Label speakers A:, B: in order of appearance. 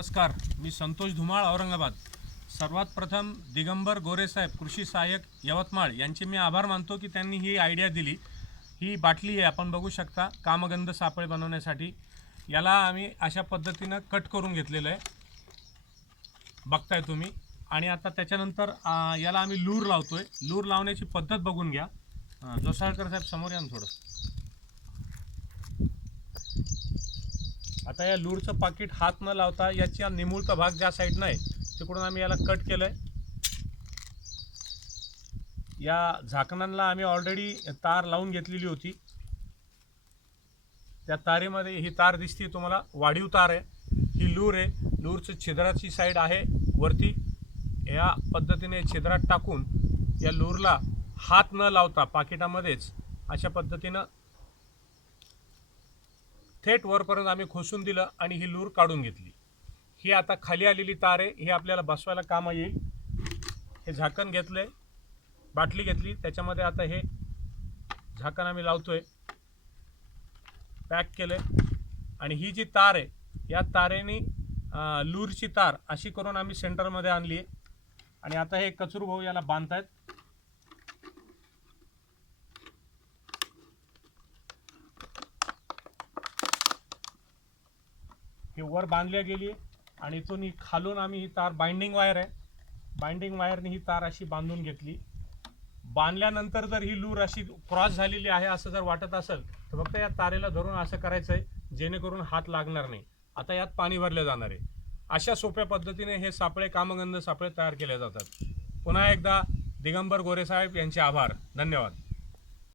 A: नमस्कार मी संतोष धुमाळ औरंगाबाद. सर्वात प्रथम दिगंबर गोरेसाहेब कृषी सहाय्यक यवतमाळ यांचे मी आभार मानतो की त्यांनी ही आयडिया दिली. ही बाटली आहे आपण बघू शकता कामगंध सापळे बनवण्यासाठी. याला आम्ही अशा पद्धतीनं कट करून घेतलेलं आहे. बघताय तुम्ही. आणि आता त्याच्यानंतर याला आम्ही लूर लावतो आहे लूर लावण्याची पद्धत बघून घ्या. जोसाळकर साहेब समोर या ना थोडं. आता या लूरचं पाकिट हात न लावता याचा निमुळता भाग ज्या साईडनं आहे तिकडून आम्ही याला कट केलं आहे या झाकणांना आम्ही ऑलरेडी तार लावून घेतलेली होती. त्या तारेमध्ये ही तार दिसते तुम्हाला वाढीव तार आहे. ही लूर आहे. लूरचं छिद्राची साईड आहे वरती. या पद्धतीने छिद्रात टाकून या लूरला हात न लावता पाकिटामध्येच अशा पद्धतीनं थेट वरपर्यंत आम्ही खोसून दिलं आणि ही लूर काढून घेतली. ही आता खाली आलेली तार आहे ही आपल्याला बसवायला कामं येईल. हे झाकण घेतलंय बाटली घेतली. त्याच्यामध्ये आता हे झाकण आम्ही लावतोय. पॅक केलंय. आणि ही जी तार आहे या तारेने लूरची तार अशी करून आम्ही सेंटरमध्ये आणली आहे आणि आता हे कचरू भाऊ याला बांधतायत. ही वर बांधल्या गेली आणि इथून ही खालून आम्ही ही तार बाइंडिंग वायर आहे. बाइंडिंग वायरने ही तार अशी बांधून घेतली. बांधल्यानंतर जर ही लूर अशी क्रॉस झालेली आहे असं जर वाटत असेल तर फक्त या तारेला धरून असं करायचं आहे जेणेकरून हात लागणार नाही. आता यात पाणी भरलं जाणार आहे. अशा सोप्या पद्धतीने हे सापळे कामगंध सापळे तयार केले जातात. पुन्हा एकदा दिगंबर गोरेसाहेब यांचे आभार. धन्यवाद.